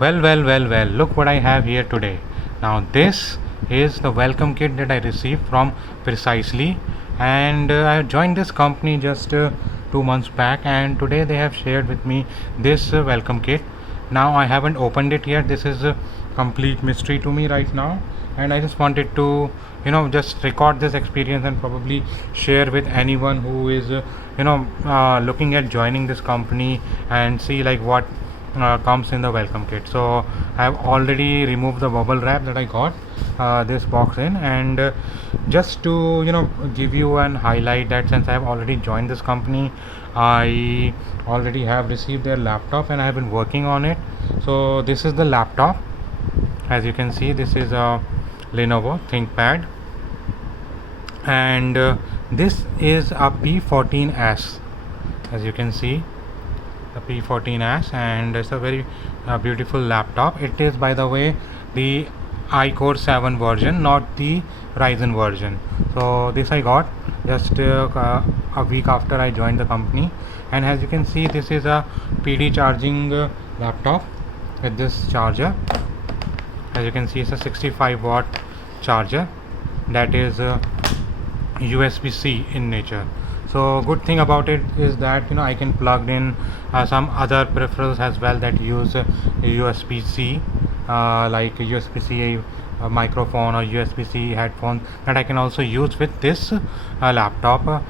Well, look what I have here today. Now, this is the welcome kit that I received from Precisely, and I joined this company just 2 months back, and today they have shared with me this welcome kit. Now, I haven't opened it yet. This is a complete mystery to me right now, and I just wanted to, just record this experience and probably share with anyone who is, looking at joining this company and see like what comes in the welcome kit. So I have already removed the bubble wrap that I got this box in, and just to give you an highlight that since I have already joined this company, I already have received their laptop and I have been working on it. So this is the laptop. As you can see, this is a Lenovo ThinkPad, and this is a P14S. As you can see, the P14S, and it's a very beautiful laptop. It is, by the way, the iCore 7 version, not the Ryzen version. So this I got just a week after I joined the company, and as you can see, this is a PD charging laptop with this charger. As you can see, it's a 65-watt charger that is USB-C in nature. So good thing about it is that I can plug in some other peripherals as well that use USB-C, like USB-C microphone or USB-C headphone, that I can also use with this laptop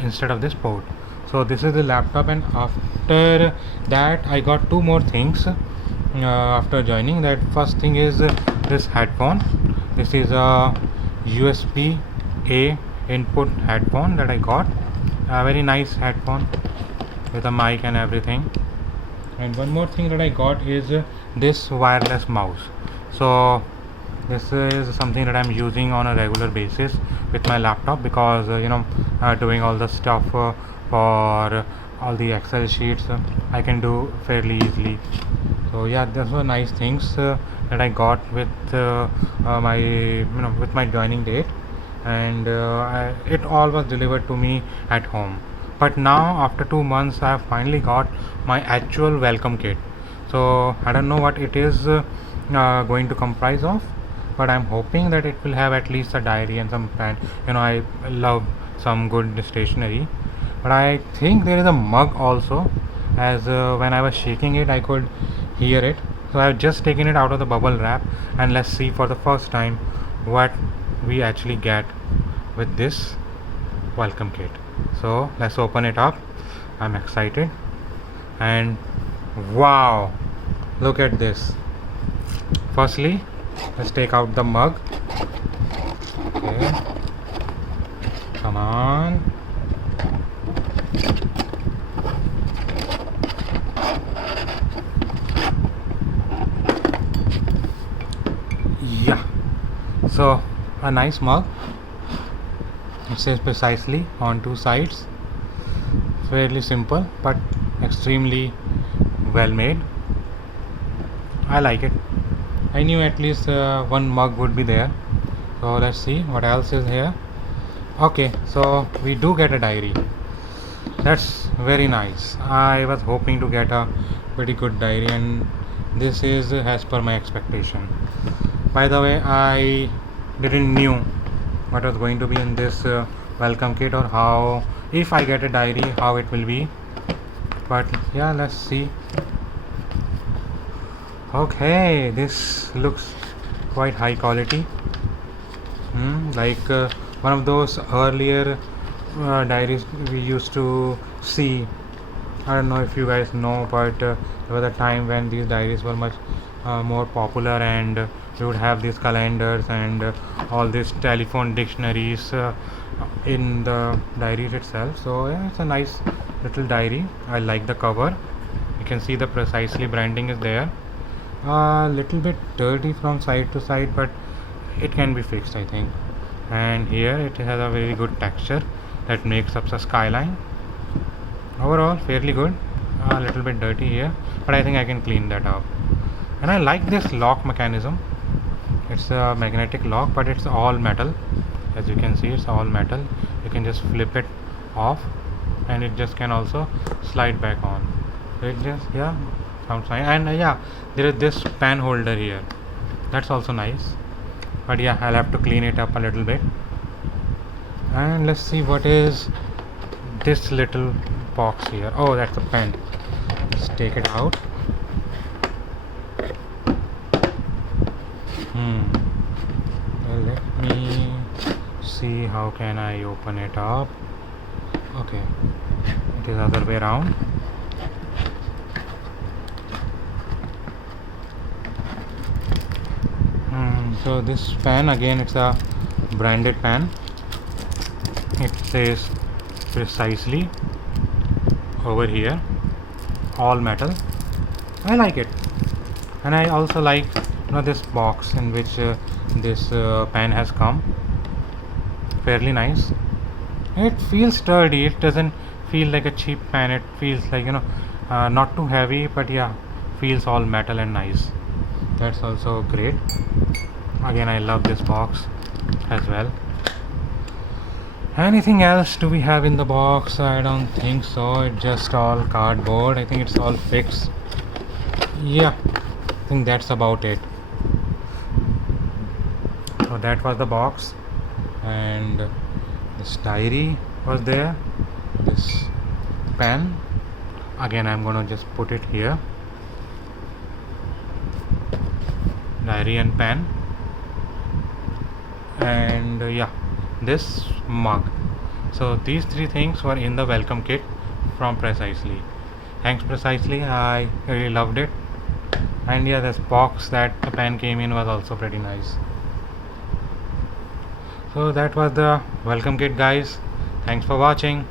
instead of this port. So this is the laptop, and after that I got two more things after joining. That first thing is this headphone. This is a USB-A input headphone that I got. A very nice headphone with a mic and everything. And one more thing that I got is this wireless mouse. So this is something that I'm using on a regular basis with my laptop, because doing all the stuff for all the Excel sheets I can do fairly easily. So yeah, those were nice things that I got with my joining date, and it all was delivered to me at home. But now after 2 months I have finally got my actual welcome kit. So I don't know what it is going to comprise of, but I'm hoping that it will have at least a diary and some pen. I love some good stationery, but I think there is a mug also, as when I was shaking it I could hear it. So I've just taken it out of the bubble wrap, and let's see for the first time what we actually get with this welcome kit. So let's open it up. I'm excited, and wow, look at this. Firstly, let's take out the mug. Okay, come on. Yeah, so a nice mug. It says Precisely on two sides. Fairly simple but extremely well made. I like it. I knew at least one mug would be there. So let's see what else is here. Okay, so we do get a diary. That's very nice. I was hoping to get a pretty good diary, and this is as per my expectation. By the way, I didn't knew what was going to be in this welcome kit, or how, if I get a diary, how it will be. But yeah, let's see. Okay, this looks quite high quality. Like one of those earlier diaries we used to see. I don't know if you guys know, but there was a time when these diaries were much more popular, and we would have these calendars and all these telephone dictionaries in the diaries itself. So yeah, it's a nice little diary. I like the cover. You can see the Precisely branding is there. A little bit dirty from side to side, but it can be fixed, I think. And here it has a very good texture that makes up the skyline. Overall fairly good. A little bit dirty here, but I think I can clean that up. And I like this lock mechanism. It's a magnetic lock, but it's all metal. As you can see, it's all metal. You can just flip it off, and it just can also slide back on. So it just, yeah, sounds fine. And yeah, there is this pen holder here, that's also nice, but yeah, I'll have to clean it up a little bit. And let's see what is this little box here. Oh, that's a pen. Let's take it out. Well, let me see how can I open it up. Okay, it is other way around. So this pen, again, it's a branded pen. It says Precisely over here, all metal. I like it, and I also like this box in which this pen has come. Fairly nice. It feels sturdy. It doesn't feel like a cheap pen. It feels like not too heavy, but yeah, feels all metal and nice. That's also great. Again, I love this box as well. Anything else do we have in the box? I don't think so. It's just all cardboard. I think it's all fixed. Yeah, I think that's about it. So that was the box, and this diary was there, this pen. Again, I'm gonna just put it here. Diary and pen, and yeah, this mug. So these three things were in the welcome kit from Precisely. Thanks Precisely, I really loved it. And yeah, this box that the pen came in was also pretty nice. So that was the welcome kit, guys. Thanks for watching.